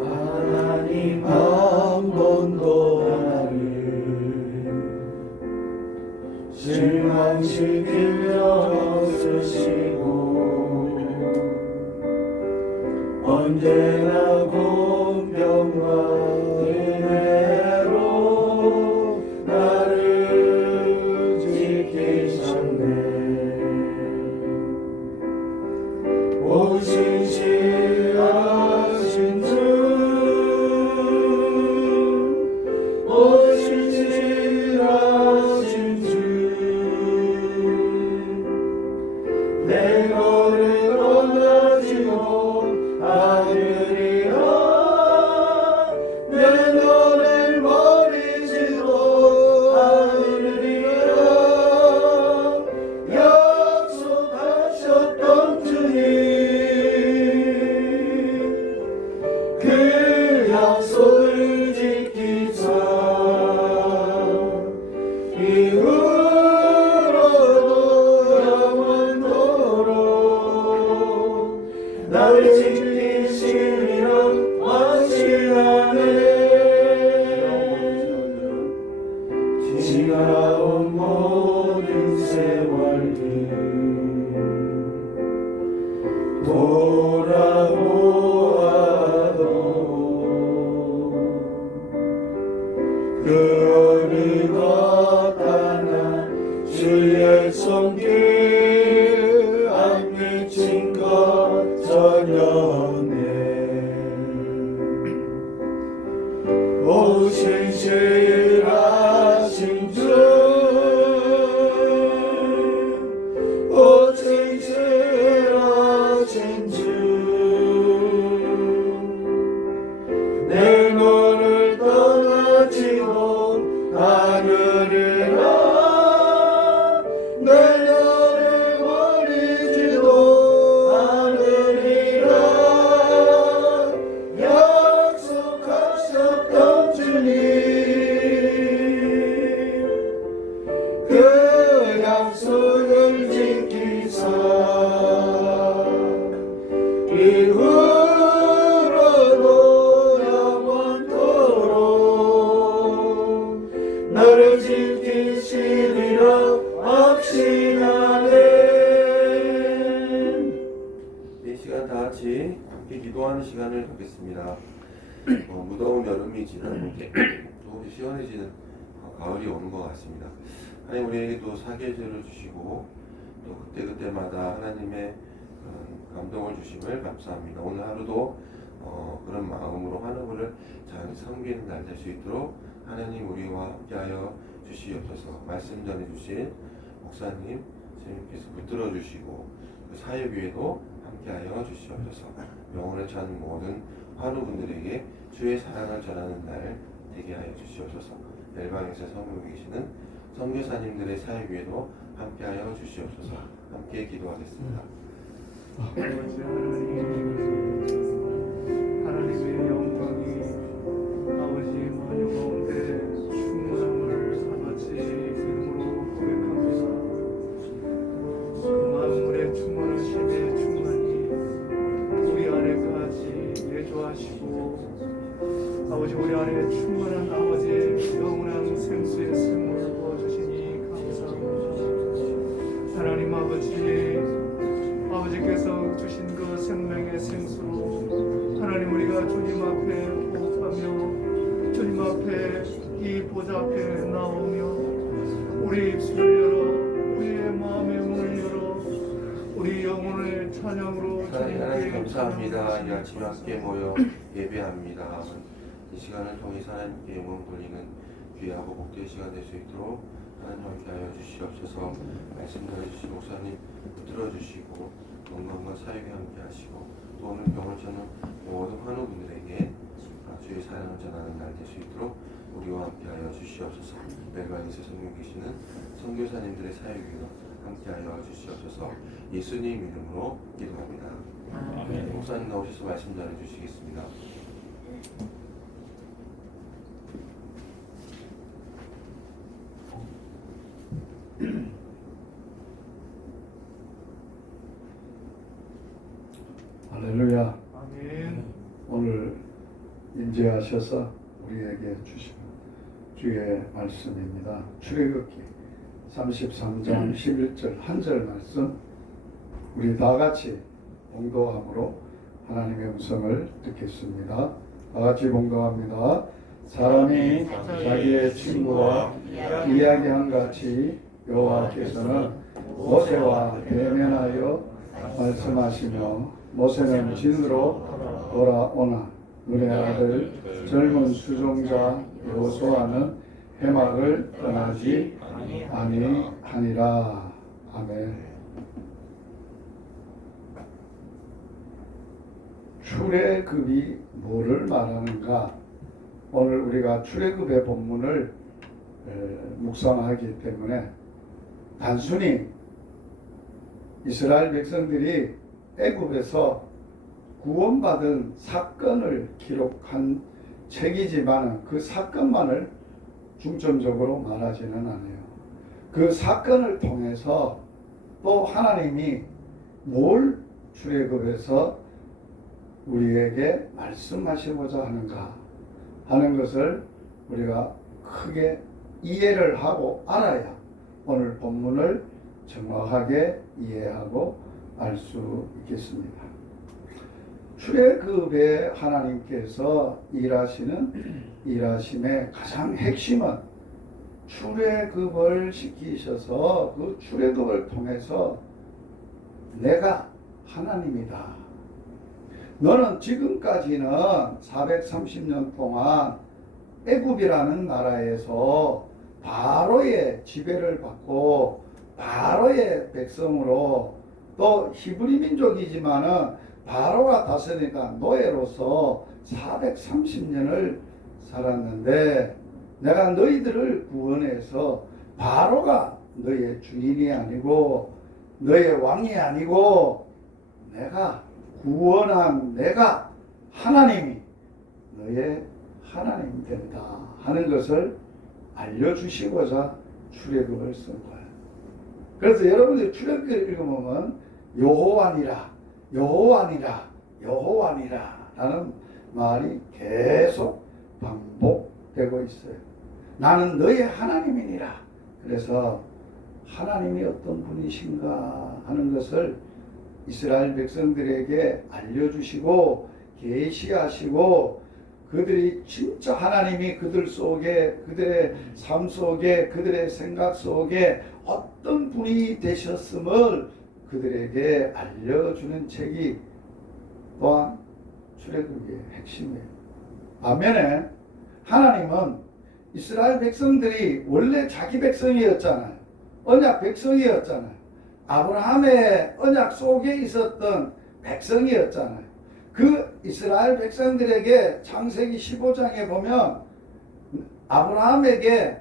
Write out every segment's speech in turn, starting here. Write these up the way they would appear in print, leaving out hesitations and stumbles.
하나님 한 번도 나를 실망시킬 적 없으시고 언제나 공평과 은혜로 나를 지키셨네. 오신 신실하신 주, 오신 신실하신 주, 내 너를 떠나지고 않으리라. 내 너를 버리지도 않으리라. 약속하셨던 주님, 그 약속을 지키사 이후로도 영원토록 나를 지키시리라 확신하네. 지나온 모든 세월들 돌아보아도 그 어느 것 하나 주의 손길 안 미친 것 전혀 없네. 오신 신실하신 주, 오신 신실하신 주, 내 너를 떠나지도 않으리라. 내 너를 버리지도 않으리라. 약속하셨던 주님, 그 약속을 지키사 이후로도 영원토록 나를 지키시리라 확신하네. 이 시간 다 같이 함께 기도하는 시간을 갖겠습니다. 무더운 여름이 지나는 게 조금씩 시원해지는 가을이 오는 것 같습니다. 하나님 우리에게 또 사계절을 주시고 또 그때그때마다 하나님의 감동을 주심을 감사합니다. 오늘 하루도 그런 마음으로 하나님을 잘 섬기는 날 될 수 있도록 하나님 우리와 함께하여 주시옵소서. 말씀 전해주신 목사님 주님께서 붙들어 주시고 그 사역위에도 함께하여 주시옵소서. 영혼을 찾는 모든 환우분들에게 주의 사랑을 전하는 날 되게 하여 주시옵소서. 열방에서 섬기고 계시는 선교사님들의 사역위에도 함께하여 주시옵소서. 함께 기도하겠습니다. 하나님의 영광이 아버지 만유 가운데 충만함을 사같이 믿음으로 고백합니다. 그 만물의 충만하심에 충만히 우리 안에까지 내주하시고 아버지 우리 안에 충만한 아버지의 영원한 생수의 샘을 부어주시니 감사합니다. 하나님 아버지께서 주신 그 생명의 생수로 하나님 우리가 주님 앞에 호흡하며 주님 앞에 이 보좌 앞에 나오며 우리 입술을 열어 우리의 마음의 문을 열어 우리 영혼의 찬양으로 하나님 감사합니다. 이 아침에 함께 모여 예배합니다. 이 시간을 통해 하나님께 영광 돌리는 귀하고 복된 시간 될 수 있도록 하나님 함께하여 주시옵소서. 말씀 전해주신 목사님 붙들어 주시고 건강과 사역에 함께하시고 또 오늘 병을 찾는 모든 환우분들에게 주의 사랑을 전하는 날 될 수 있도록 우리와 함께하여 주시옵소서. 멜바에서 섬기고 계시는 선교사님들의 사역에도 함께하여 주시옵소서. 예수님 이름으로 기도합니다. 아멘. 목사님 나오셔서 말씀 전해주시겠습니다. 오늘 인재하셔서 우리에게 주신 주의 말씀입니다. 출애굽기 33장 11절 한 절 말씀 우리 다 같이 봉독함으로 하나님의 음성을 듣겠습니다. 다 같이 봉독합니다. 사람이 자기의 친구와 이야기한 같이 여호와께서는 모세와 대면하여 말씀하시며 모세는 진으로 돌아오나 눈의 아들 젊은 수종자 여호수아는 해막을 떠나지 아니하니라. 아멘. 출애굽이 뭐를 말하는가? 오늘 우리가 출애굽의 본문을 묵상하기 때문에 단순히 이스라엘 백성들이 애굽에서 구원받은 사건을 기록한 책이지만 그 사건만을 중점적으로 말하지는 않아요. 그 사건을 통해서 또 하나님이 뭘 출애굽에서 우리에게 말씀하시고자 하는가 하는 것을 우리가 크게 이해를 하고 알아야 오늘 본문을 정확하게 이해하고 알 수 있겠습니다. 출애굽에 하나님께서 일하심의 가장 핵심은 출애굽을 시키셔서 그 출애굽을 통해서 내가 하나님이다. 너는 지금까지는 430년 동안 애굽이라는 나라에서 바로의 지배를 받고 바로의 백성으로 또 히브리 민족이지만은 바로가 다스리니까 노예로서 430년을 살았는데 내가 너희들을 구원해서 바로가 너의 주인이 아니고 너의 왕이 아니고 내가 구원한 내가 하나님이 너의 하나님이 된다 하는 것을 알려주시고자 출애굽을 쓴 거예요. 그래서 여러분들이 출애굽을 읽으면 여호와니라 여호와니라 여호와니라 라는 말이 계속 반복되고 있어요. 나는 너의 하나님이니라. 그래서 하나님이 어떤 분이신가 하는 것을 이스라엘 백성들에게 알려주시고 계시하시고 그들이 진짜 하나님이 그들 속에 그들의 삶 속에 그들의 생각 속에 어떤 분이 되셨음을 그들에게 알려주는 책이 또한 출애굽의 핵심이에요. 반면에 하나님은 이스라엘 백성들이 원래 자기 백성이었잖아요. 언약 백성이었잖아요. 아브라함의 언약 속에 있었던 백성이었잖아요. 그 이스라엘 백성들에게 창세기 15장에 보면 아브라함에게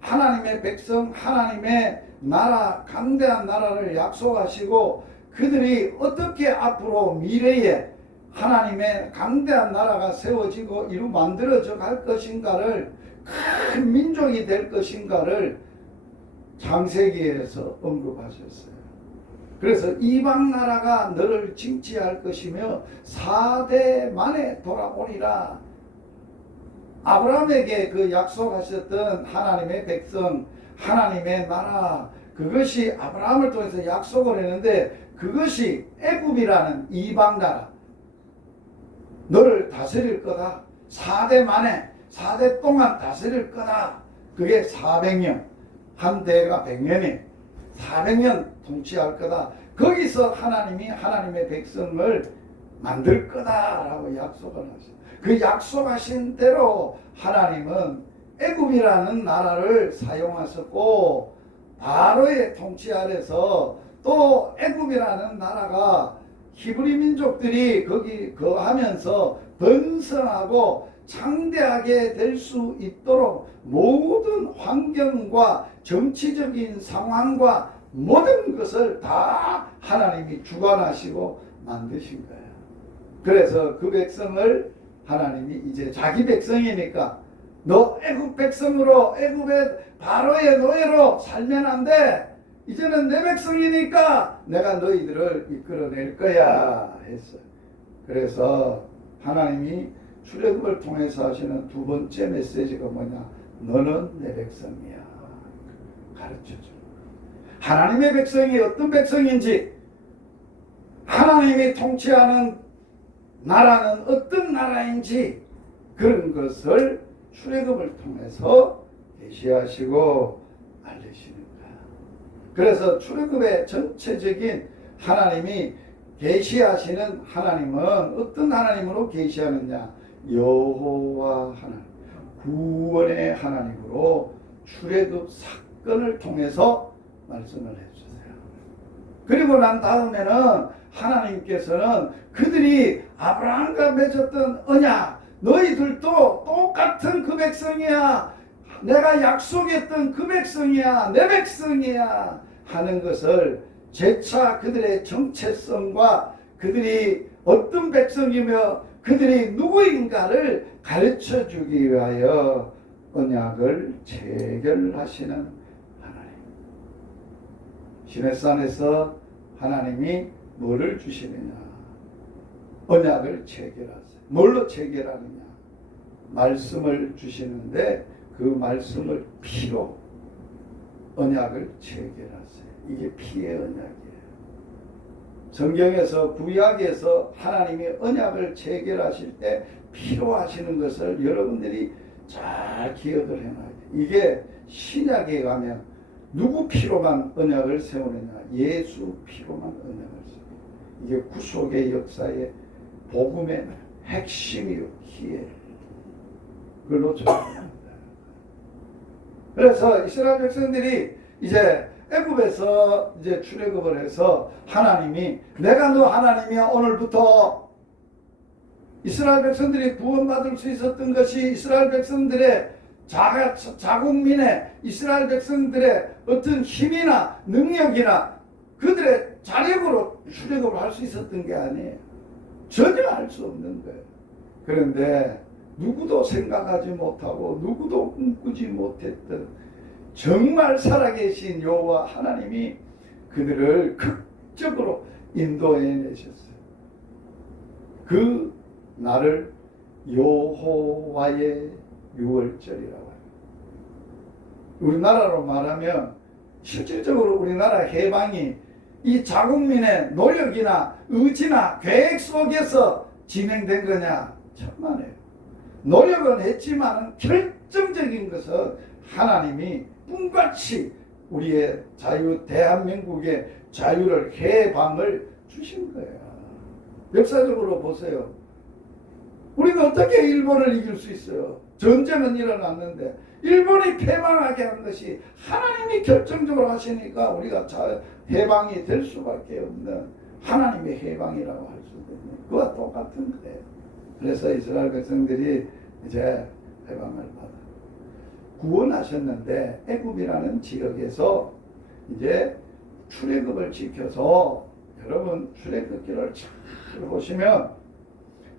하나님의 백성, 하나님의 나라, 강대한 나라를 약속하시고 그들이 어떻게 앞으로 미래에 하나님의 강대한 나라가 세워지고 만들어져 갈 것인가를 큰 민족이 될 것인가를 창세기에서 언급하셨어요. 그래서 이방 나라가 너를 징치할 것이며 4대 만에 돌아오리라. 아브라함에게 그 약속하셨던 하나님의 백성, 하나님의 나라, 그것이 아브라함을 통해서 약속을 했는데 그것이 애굽이라는 이방 나라, 너를 다스릴 거다. 4대 만에 4대 동안 다스릴 거다. 그게 400년, 한 대가 100년이 400년 통치할 거다. 거기서 하나님이 하나님의 백성을 만들 거다라고 약속을 하셨어요. 그 약속하신 대로 하나님은 애굽이라는 나라를 사용하셨고 바로의 통치 아래서 또 애굽이라는 나라가 히브리 민족들이 거기 거하면서 번성하고 창대하게 될 수 있도록 모든 환경과 정치적인 상황과 모든 것을 다 하나님이 주관하시고 만드신 거예요. 그래서 그 백성을 하나님이 이제 자기 백성이니까 너 애굽 백성으로 애굽의 바로의 노예로 살면 안 돼. 이제는 내 백성이니까 내가 너희들을 이끌어낼 거야 했어요. 그래서 하나님이 출애굽을 통해서 하시는 두 번째 메시지가 뭐냐? 너는 내 백성이야. 가르쳐줘. 하나님의 백성이 어떤 백성인지, 하나님이 통치하는 나라는 어떤 나라인지 그런 것을 출애굽을 통해서 계시하시고 알리시는 거야. 그래서 출애굽의 전체적인 하나님이 계시하시는 하나님은 어떤 하나님으로 계시하느냐? 여호와 하나님, 구원의 하나님으로 출애굽 사건을 통해서 말씀을 해주세요. 그리고 난 다음에는 하나님께서는 그들이 아브라함과 맺었던 언약, 너희들도 똑같은 그 백성이야, 내가 약속했던 그 백성이야, 내 백성이야 하는 것을 재차 그들의 정체성과 그들이 어떤 백성이며 그들이 누구인가를 가르쳐주기 위하여 언약을 체결하시는 하나님. 시내산에서 하나님이 뭐를 주시느냐? 언약을 체결하세요. 뭘로 체결하느냐? 말씀을 주시는데 그 말씀을 피로 언약을 체결하세요. 이게 피의 언약이에요. 성경에서 구약에서 하나님이 언약을 체결하실 때 피로 하시는 것을 여러분들이 잘 기억을 해놔야 돼요. 이게 신약에 가면 누구 피로만 언약을 세우느냐? 예수 피로만 언약을 세워요. 이게 구속의 역사의 복음의 핵심이요, 기회. 그걸로 조합합니다. 그래서 이스라엘 백성들이 이제 애굽에서 이제 출애굽을 해서 하나님이 내가 너 하나님이야. 오늘부터 이스라엘 백성들이 구원받을 수 있었던 것이 이스라엘 백성들의 자국민의 이스라엘 백성들의 어떤 힘이나 능력이나 그들의 자력으로 출애굽을 할 수 있었던 게 아니에요. 전혀 할 수 없는 거예요. 그런데 누구도 생각하지 못하고 누구도 꿈꾸지 못했던 정말 살아계신 여호와 하나님이 그들을 극적으로 인도해내셨어요. 그 날을 여호와의 유월절이라고 해요. 우리나라로 말하면 실질적으로 우리나라 해방이 이 자국민의 노력이나 의지나 계획 속에서 진행된 거냐? 천만에요. 노력은 했지만 결정적인 것은 하나님이 꿈같이 우리의 자유, 대한민국의 자유를, 해방을 주신 거예요. 역사적으로 보세요. 우리가 어떻게 일본을 이길 수 있어요? 전쟁은 일어났는데 일본이 패망하게 한 것이 하나님이 결정적으로 하시니까 우리가 해방이 될 수밖에 없는 하나님의 해방이라고 할 수도 있는 그와 똑같은 거예요. 그래서 이스라엘 백성들이 이제 해방을 받아 구원하셨는데 애굽이라는 지역에서 이제 출애굽을 지켜서 여러분 출애굽기를 잘 보시면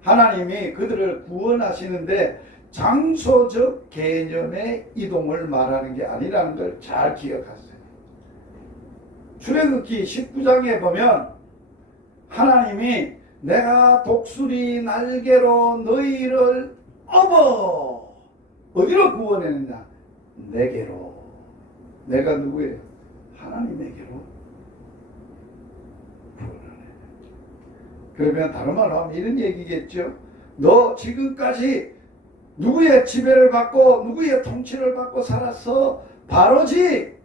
하나님이 그들을 구원하시는데 장소적 개념의 이동을 말하는 게 아니라는 걸 잘 기억하세요. 출애굽기 19장에 보면 하나님이 내가 독수리 날개로 너희를 업어 어디로 구원했느냐? 내게로. 내가 누구예요? 하나님에게로 구원하네. 그러면 다른 말로 하면 이런 얘기겠죠. 너 지금까지 누구의 지배를 받고 누구의 통치를 받고 살았어? 바로지.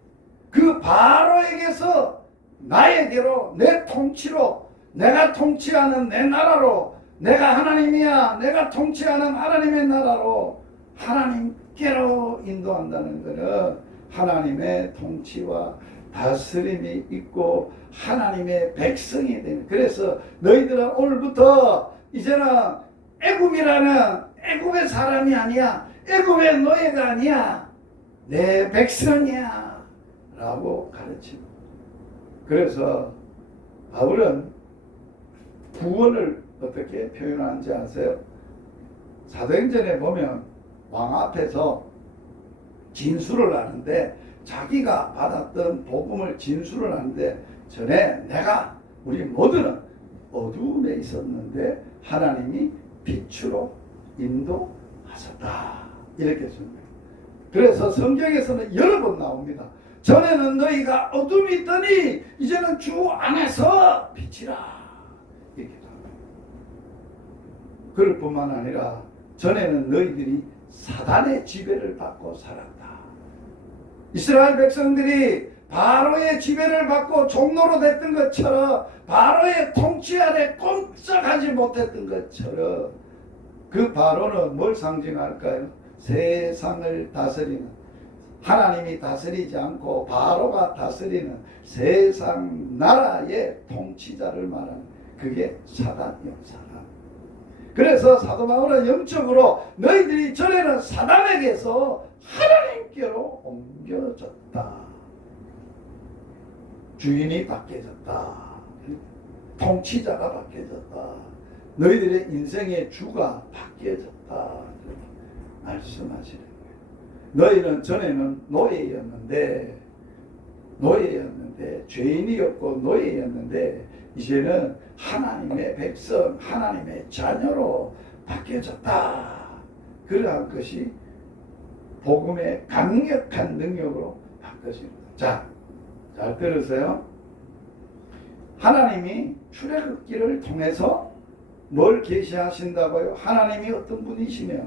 그 바로에게서 나에게로, 내 통치로, 내가 통치하는 내 나라로, 내가 하나님이야, 내가 통치하는 하나님의 나라로 하나님께로 인도한다는 것은 하나님의 통치와 다스림이 있고 하나님의 백성이 되는. 그래서 너희들은 오늘부터 이제는 애굽의 사람이 아니야, 애굽의 노예가 아니야, 내 백성이야 라고 가르칩니다. 그래서 바울은 구원을 어떻게 표현하는지 아세요? 사도행전에 보면 왕 앞에서 진술을 하는데 자기가 받았던 복음을 진술을 하는데 전에 우리 모두는 어두움에 있었는데 하나님이 빛으로 인도하셨다. 이렇게 씁니다. 그래서 성경에서는 여러 번 나옵니다. 전에는 너희가 어둠이 있더니 이제는 주 안에서 빛이라. 이렇게 나옵니다. 그럴 뿐만 아니라 전에는 너희들이 사단의 지배를 받고 살았다. 이스라엘 백성들이 바로의 지배를 받고 종노로 됐던 것처럼, 바로의 통치 아래 꼼짝하지 못했던 것처럼, 그 바로는 뭘 상징할까요? 세상을 다스리는, 하나님이 다스리지 않고 바로가 다스리는 세상 나라의 통치자를 말하는, 그게 사단이요, 사단. 그래서 사도 바울은 영적으로 너희들이 전에는 사단에게서 하나님께로 옮겨졌다. 주인이 바뀌어졌다. 통치자가 바뀌어졌다. 너희들의 인생의 주가 바뀌어졌다. 말씀하시는 거예요. 너희는 전에는 노예였는데 죄인이었고 노예였는데 이제는 하나님의 백성, 하나님의 자녀로 바뀌어졌다. 그러한 것이 복음의 강력한 능력으로 바뀌어집니다. 자, 잘 들으세요. 하나님이 출애굽기를 통해서 뭘 계시하신다고요? 하나님이 어떤 분이시며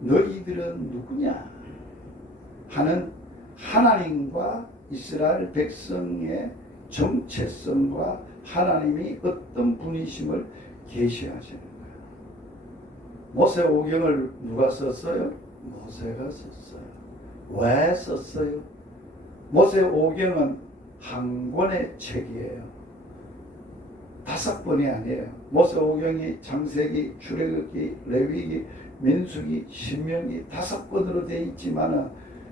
너희들은 누구냐 하는 하나님과 이스라엘 백성의 정체성과 하나님이 어떤 분이심을 계시하시는 거예요. 모세오경을 누가 썼어요? 모세가 썼어요. 왜 썼어요? 모세오경은 한 권의 책이에요. 5권이 아니에요. 모세오경이 창세기, 출애굽기, 레위기, 민수기, 신명기 5권으로 되어 있지만은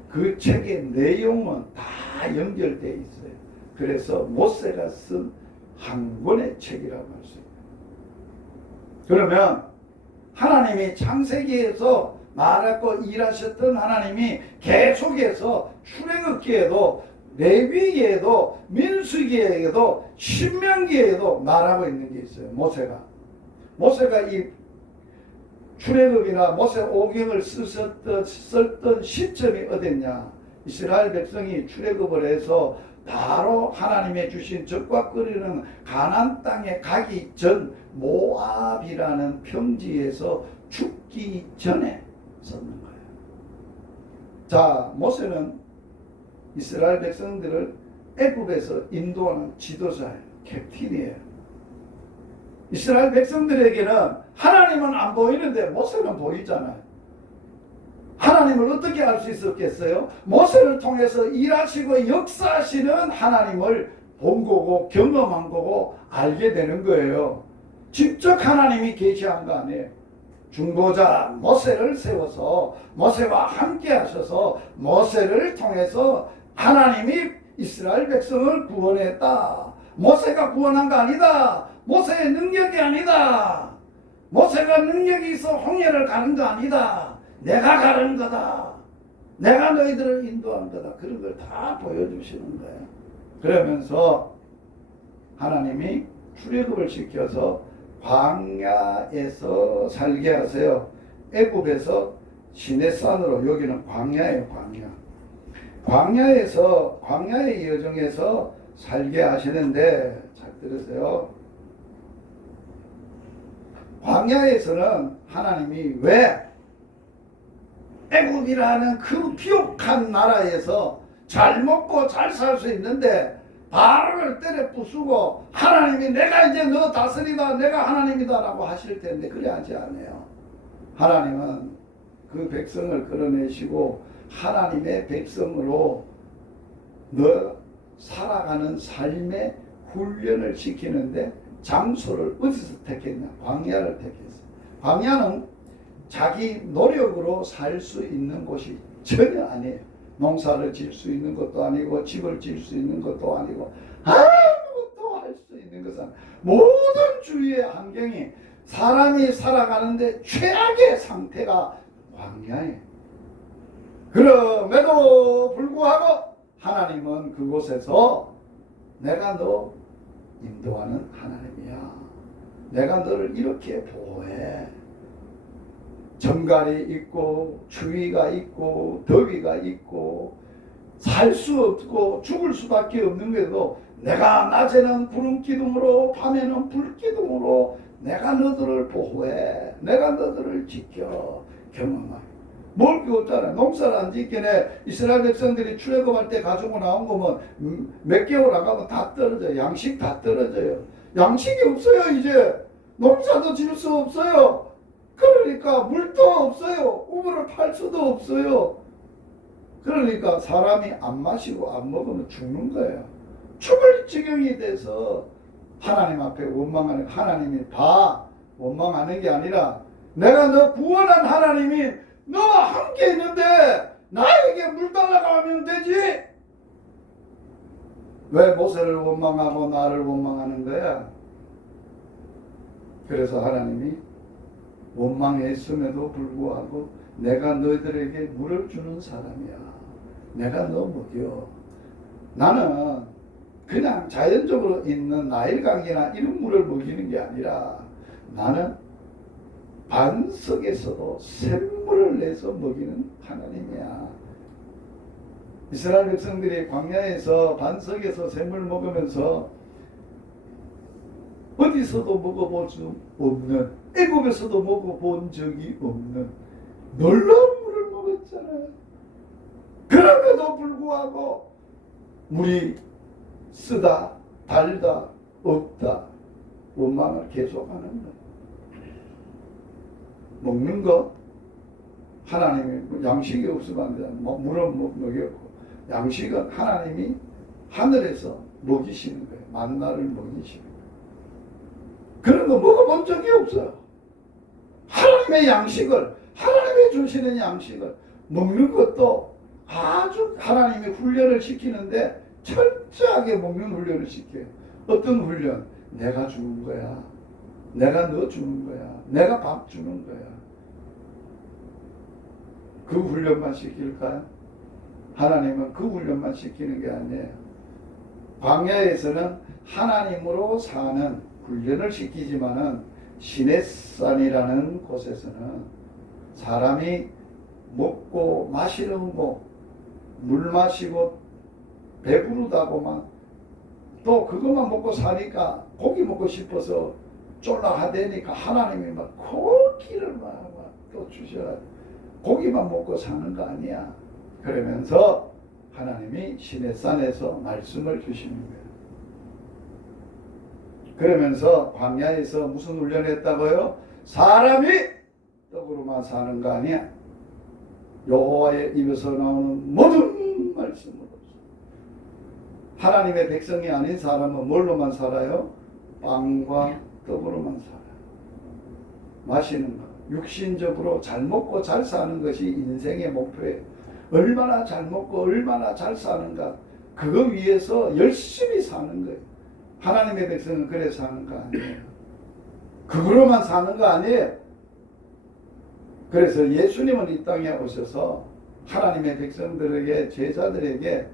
그 책의 내용은 다 연결되어 있어요. 그래서 모세가 쓴 한 권의 책이라고 할 수 있어요. 그러면 하나님이 창세기에서 말하고 일하셨던 하나님이 계속해서 출애굽기에도, 레위기에도, 민수기에도, 신명기에도 말하고 있는 게 있어요. 모세가 이 출애굽이나 모세오경을 썼던 시점이 어딨냐? 이스라엘 백성이 출애굽을 해서 바로 하나님의 주신 적과 끓이는 가나안 땅에 가기 전 모압이라는 평지에서 죽기 전에 썼는 거예요. 자, 모세는 이스라엘 백성들을 애굽에서 인도하는 지도자예요. 캡틴이에요. 이스라엘 백성들에게는 하나님은 안 보이는데 모세는 보이잖아요. 하나님을 어떻게 알 수 있었겠어요? 모세를 통해서 일하시고 역사하시는 하나님을 본 거고 경험한 거고 알게 되는 거예요. 직접 하나님이 계시한 거 아니에요. 중보자 모세를 세워서 모세와 함께 하셔서 모세를 통해서 하나님이 이스라엘 백성을 구원했다. 모세가 구원한 거 아니다. 모세의 능력이 아니다. 모세가 능력이 있어 홍해를 가는 거 아니다. 내가 가는 거다. 내가 너희들을 인도한 거다. 그런 걸 다 보여주시는 거예요. 그러면서 하나님이 출애굽을 시켜서 광야에서 살게 하세요. 애굽에서 시내산으로, 여기는 광야예요. 광야의 여정에서 살게 하시는데, 잘 들으세요. 광야에서는 하나님이 왜 애굽이라는 그 비옥한 나라에서 잘 먹고 잘 살 수 있는데 바로를 때려 부수고 하나님이 내가 이제 너 다스리다, 내가 하나님이다 라고 하실 텐데 그래 하지 않아요. 하나님은 그 백성을 끌어내시고 하나님의 백성으로 너 살아가는 삶의 훈련을 시키는데 장소를 어디서 택했냐? 광야를 택했어요. 광야는 자기 노력으로 살 수 있는 곳이 전혀 아니에요. 농사를 지을 수 있는 것도 아니고 집을 지을 수 있는 것도 아니고 아무것도 할 수 있는 것은 모든 주위의 환경이 사람이 살아가는데 최악의 상태가 광야예요. 그럼에도 불구하고 하나님은 그곳에서 내가 너 인도하는 하나님이야. 내가 너를 이렇게 보호해. 정갈이 있고 추위가 있고 더위가 있고 살 수 없고 죽을 수밖에 없는 게도 내가 낮에는 구름 기둥으로 밤에는 불 기둥으로 내가 너들을 보호해. 내가 너들을 지켜. 경험하게. 뭘 없잖아. 농사를 안 짓겠네. 이스라엘 백성들이 출애굽할 때 가지고 나온 거면 몇 개월 안 가면 다 떨어져요. 양식 다 떨어져요. 양식이 없어요. 이제 농사도 지을 수 없어요. 그러니까 물도 없어요. 우물을 팔 수도 없어요. 그러니까 사람이 안 마시고 안 먹으면 죽는 거예요. 죽을 지경이 돼서 하나님 앞에 원망하는, 하나님이 다 원망하는 게 아니라 내가 너 구원한 하나님이 너와 함께 있는데 나에게 물 달라고 하면 되지. 왜 모세를 원망하고 나를 원망하는 거야? 그래서 하나님이 원망했음에도 불구하고 내가 너희들에게 물을 주는 사람이야. 내가 너 먹여. 나는 그냥 자연적으로 있는 나일강이나 이런 물을 먹이는 게 아니라 나는 반석에서도 샘물을 내서 먹이는 하나님이야. 이스라엘 백성들이 광야에서 반석에서 샘물 먹으면서 어디서도 먹어볼 수 없는, 애굽에서도 먹어본 적이 없는 놀라운 물을 먹었잖아요. 그럼에도 불구하고 물이 쓰다, 달다, 없다 원망을 계속하는 거예요. 먹는 거 하나님이 양식이 없으면 안 돼요. 물은 먹였고 양식은 하나님이 하늘에서 먹이시는 거예요. 만나를 먹이시는 거예요. 그런 거 먹어본 적이 없어요. 하나님의 양식을, 하나님이 주시는 양식을 먹는 것도 아주 하나님이 훈련을 시키는데 철저하게 먹는 훈련을 시켜요. 어떤 훈련? 내가 주는 거야. 내가 너 주는 거야. 내가 밥 주는 거야. 그 훈련만 시킬까요? 하나님은 그 훈련만 시키는 게 아니에요. 광야에서는 하나님으로 사는 훈련을 시키지만은 시내산이라는 곳에서는 사람이 먹고 마시는 거, 물 마시고 배부르다고만 또 그것만 먹고 사니까 고기 먹고 싶어서 쫄라하대니까 하나님이 막 고기를 막 또 주셔. 고기만 먹고 사는 거 아니야. 그러면서 하나님이 시내산에서 말씀을 주시는 거예요. 그러면서 광야에서 무슨 훈련했다고요? 사람이 떡으로만 사는 거 아니야. 여호와의 입에서 나오는 모든 말씀으로. 하나님의 백성이 아닌 사람은 뭘로만 살아요? 빵과 떡으로만 살아요. 마시는 거. 육신적으로 잘 먹고 잘 사는 것이 인생의 목표예요. 얼마나 잘 먹고 얼마나 잘 사는가. 그거 위해서 열심히 사는 거예요. 하나님의 백성은 그래 사는 거 아니에요. 그거로만 사는 거 아니에요. 그래서 예수님은 이 땅에 오셔서 하나님의 백성들에게, 제자들에게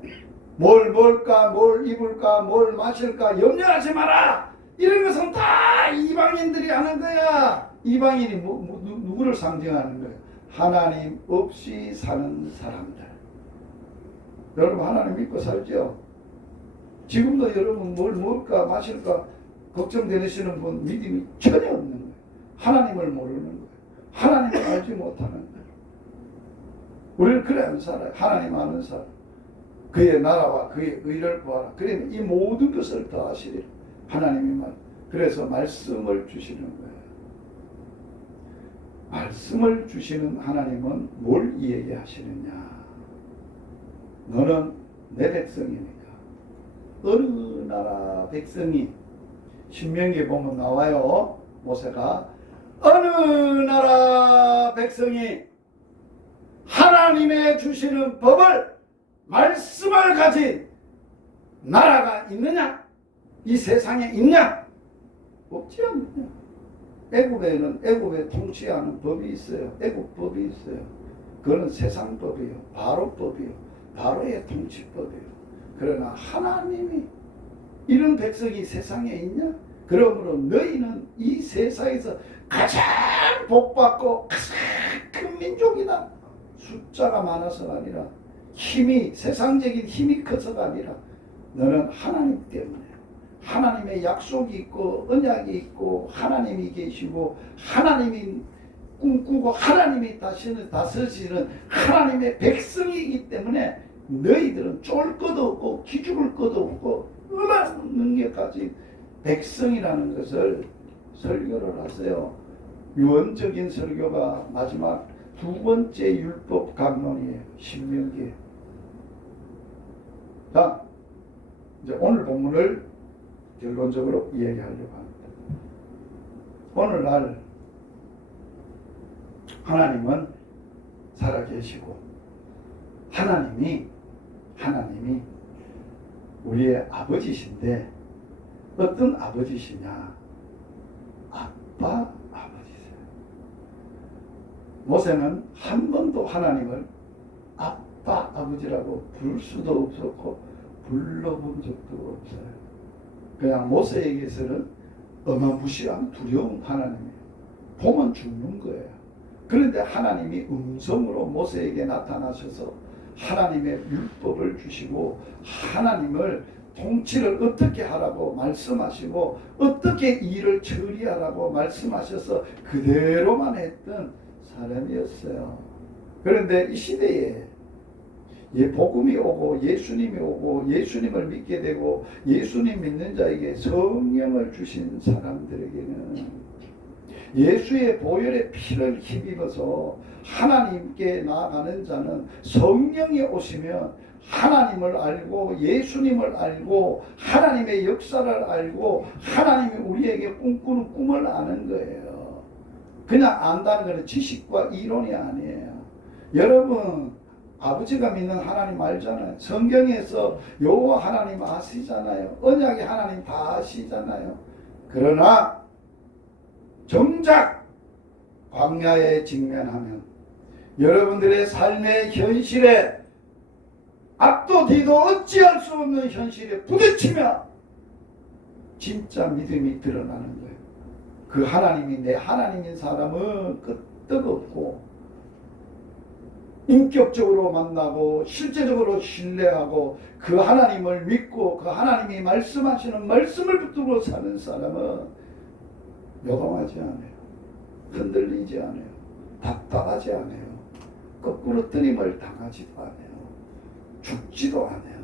뭘 먹을까, 뭘 입을까, 뭘 마실까 염려하지 마라. 이런 것은 다 이방인들이 하는 거야. 이방인이 누구를 상징하는 거예요? 하나님 없이 사는 사람들. 여러분 하나님 믿고 살죠? 지금도 여러분 뭘 먹을까 마실까 걱정되시는 분 믿음이 전혀 없는 거예요. 하나님을 모르는 거예요. 하나님을 알지 못하는 거예요. 우리는 그래 안 살아요. 하나님 아는 사람. 그의 나라와 그의 의를 구하라. 그러면 이 모든 것을 다 하시리라. 하나님이 말. 그래서 말씀을 주시는 거예요. 말씀을 주시는 하나님은 뭘 이야기하시느냐? 너는 내 백성이니까. 어느 나라 백성이 신명기에 보면 나와요. 모세가 어느 나라 백성이 하나님의 주시는 법을 말씀을 가진 나라가 있느냐? 이 세상에 있냐? 없지 않느냐? 애굽에는 애굽에 통치하는 법이 있어요. 애굽법이 있어요. 그거는 세상법이에요. 바로법이에요. 바로의 통치법이에요. 그러나 하나님이 이런 백성이 세상에 있냐? 그러므로 너희는 이 세상에서 가장 복받고 가장 큰 민족이다. 숫자가 많아서가 아니라 힘이, 세상적인 힘이 커서가 아니라 너는 하나님 때문에, 하나님의 약속이 있고 언약이 있고 하나님이 계시고 하나님이 꿈꾸고 하나님이 다스리시는 하나님의 백성이기 때문에 너희들은 쫄 것도 없고 기죽을 것도 없고 얼마나 능력까지 백성이라는 것을 설교를 하세요. 유언적인 설교가 마지막 두 번째 율법 강론이에요. 신명기에. 자, 이제 오늘 본문을 결론적으로 이야기하려고 합니다. 오늘날 하나님은 살아계시고 하나님이 우리의 아버지신데 어떤 아버지시냐? 아빠 아버지세요. 모세는 한 번도 하나님을 아빠 아버지라고 부를 수도 없었고 불러본 적도 없어요. 그냥 모세에게서는 어마무시한 두려운 하나님이에요. 보면 죽는 거예요. 그런데 하나님이 음성으로 모세에게 나타나셔서 하나님의 율법을 주시고 하나님을 통치를 어떻게 하라고 말씀하시고 어떻게 일을 처리하라고 말씀하셔서 그대로만 했던 사람이었어요. 그런데 이 시대에 복음이 오고 예수님이 오고 예수님을 믿게 되고 예수님 믿는 자에게 성령을 주신 사람들에게는 예수의 보혈의 피를 힘입어서 하나님께 나아가는 자는 성령이 오시면 하나님을 알고 예수님을 알고 하나님의 역사를 알고 하나님이 우리에게 꿈꾸는 꿈을 아는 거예요. 그냥 안다는 것은 지식과 이론이 아니에요. 여러분 아버지가 믿는 하나님 알잖아요. 성경에서 여호와 하나님 아시잖아요. 언약의 하나님 다 아시잖아요. 그러나 정작 광야에 직면하면 여러분들의 삶의 현실에 앞도 뒤도 어찌할 수 없는 현실에 부딪히면 진짜 믿음이 드러나는 거예요. 그 하나님이 내 하나님인 사람은 끄떡없고 인격적으로 만나고 실제적으로 신뢰하고 그 하나님을 믿고 그 하나님이 말씀하시는 말씀을 붙들고 사는 사람은 요동하지 않아요. 흔들리지 않아요. 답답하지 않아요. 거꾸로 뜨림을 당하지도 않아요. 죽지도 않아요.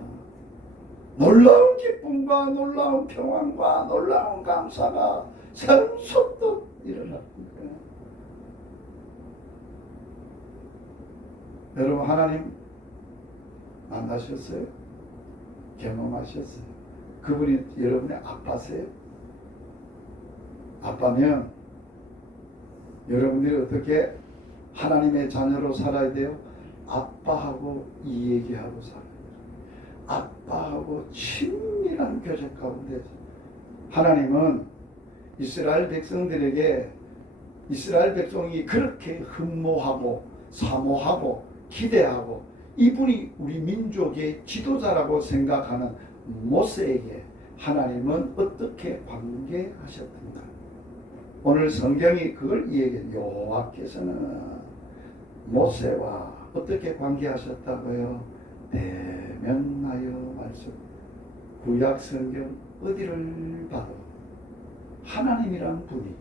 놀라운 기쁨과 놀라운 평안과 놀라운 감사가 샘솟듯 일어납니다. 여러분 하나님 만나셨어요? 경험하셨어요? 그분이 여러분의 아빠세요? 아빠면 여러분들이 어떻게 하나님의 자녀로 살아야 돼요? 아빠하고 이 얘기하고 살아야 돼요. 아빠하고 친밀한 교제 가운데 하나님은 이스라엘 백성들에게 이스라엘 백성이 그렇게 흠모하고 사모하고 기대하고 이분이 우리 민족의 지도자라고 생각하는 모세에게 하나님은 어떻게 관계하셨던가? 오늘 성경이 그걸 이야기해요. 여호와께서는 모세와 어떻게 관계하셨다고요? 대면하여 말씀. 구약 성경 어디를 봐도 하나님이란 분이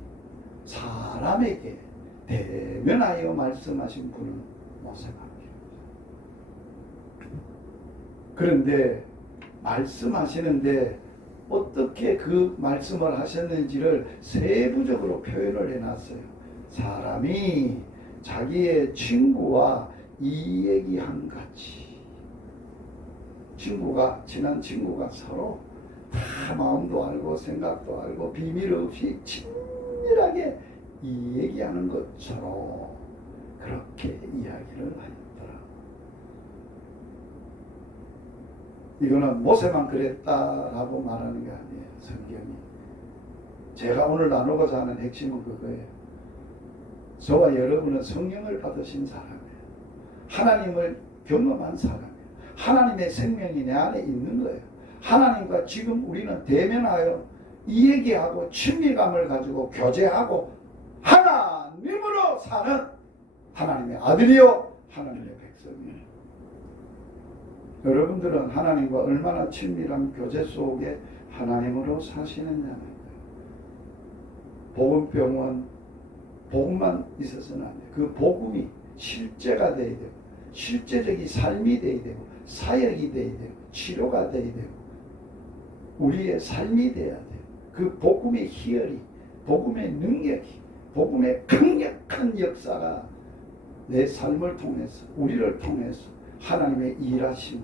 사람에게 대면하여 말씀하신 분은 모세가. 그런데 말씀하시는데 어떻게 그 말씀을 하셨는지를 세부적으로 표현을 해놨어요. 사람이 자기의 친구와 이 얘기한 같이 친한 친구가 서로 다 마음도 알고 생각도 알고 비밀 없이 친밀하게 이 얘기하는 것처럼 그렇게 이야기를 하였더라. 이거는 모세만 그랬다라고 말하는 게 아니에요. 성경이. 제가 오늘 나누고자 하는 핵심은 그거예요. 저와 여러분은 성령을 받으신 사람이에요. 하나님을 경험한 사람이에요. 하나님의 생명이 내 안에 있는 거예요. 하나님과 지금 우리는 대면하여 이 얘기하고 친밀감을 가지고 교제하고 하나님으로 사는 하나님의 아들이요 하나님의 백성이에요. 여러분들은 하나님과 얼마나 친밀한 교제 속에 하나님으로 사시느냐는 복음병원 복음만 있어서는 안 돼요. 그 복음이 실제가 돼야 되고 실제적인 삶이 돼야 되고 사역이 돼야 되고 치료가 돼야 되고 우리의 삶이 돼야 돼요. 그 복음의 희열이 복음의 능력이 복음의 강력한 역사가 내 삶을 통해서 우리를 통해서 하나님의 일하심을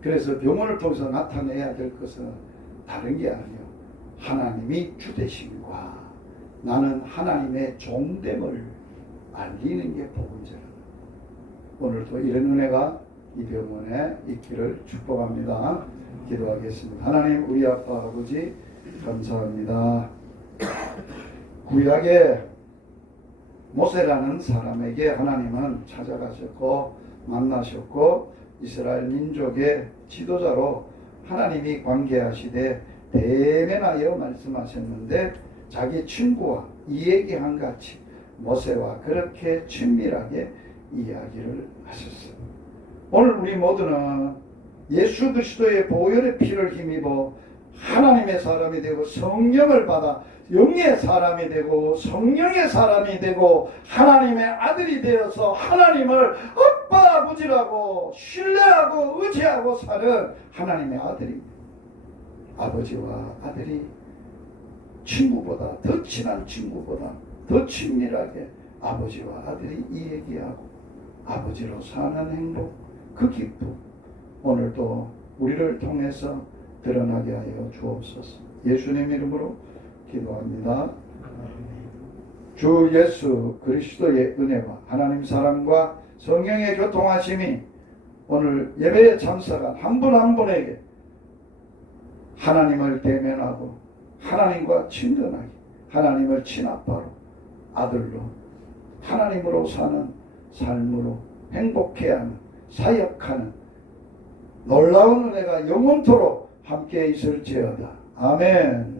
그래서 병원을 통해서 나타내야 될 것은 다른 게 아니에요. 하나님이 주되심과 나는 하나님의 종됨을 알리는 게 복음제라. 오늘도 이런 은혜가 이 병원에 있기를 축복합니다. 기도하겠습니다. 하나님 우리 아빠 아버지 감사합니다. 구약의 모세라는 사람에게 하나님은 찾아가셨고 만나셨고 이스라엘 민족의 지도자로 하나님이 관계하시되 대면하여 말씀하셨는데 자기 친구와 이야기한 같이 모세와 그렇게 친밀하게 이야기를 하셨어요. 오늘 우리 모두는 예수 그리스도의 보혈의 피를 힘입어 하나님의 사람이 되고 성령을 받아 영의 사람이 되고 성령의 사람이 되고 하나님의 아들이 되어서 하나님을 아빠 아버지라고 신뢰하고 의지하고 사는 하나님의 아들입니다. 아버지와 아들이 친구보다 더 친한 친구보다 더 친밀하게 아버지와 아들이 이야기하고 아버지로 사는 행복 그 기쁨 오늘도 우리를 통해서 드러나게 하여 주옵소서. 예수님 이름으로 기도합니다. 주 예수 그리스도의 은혜와 하나님 사랑과 성령의 교통하심이 오늘 예배에 참석한 한 분 한 분에게 하나님을 대면하고 하나님과 친근하게 하나님을 친아빠로 아들로 하나님으로 사는 삶으로 행복해하는 사역하는 놀라운 은혜가 영원토록 함께 있을지어다. 아멘.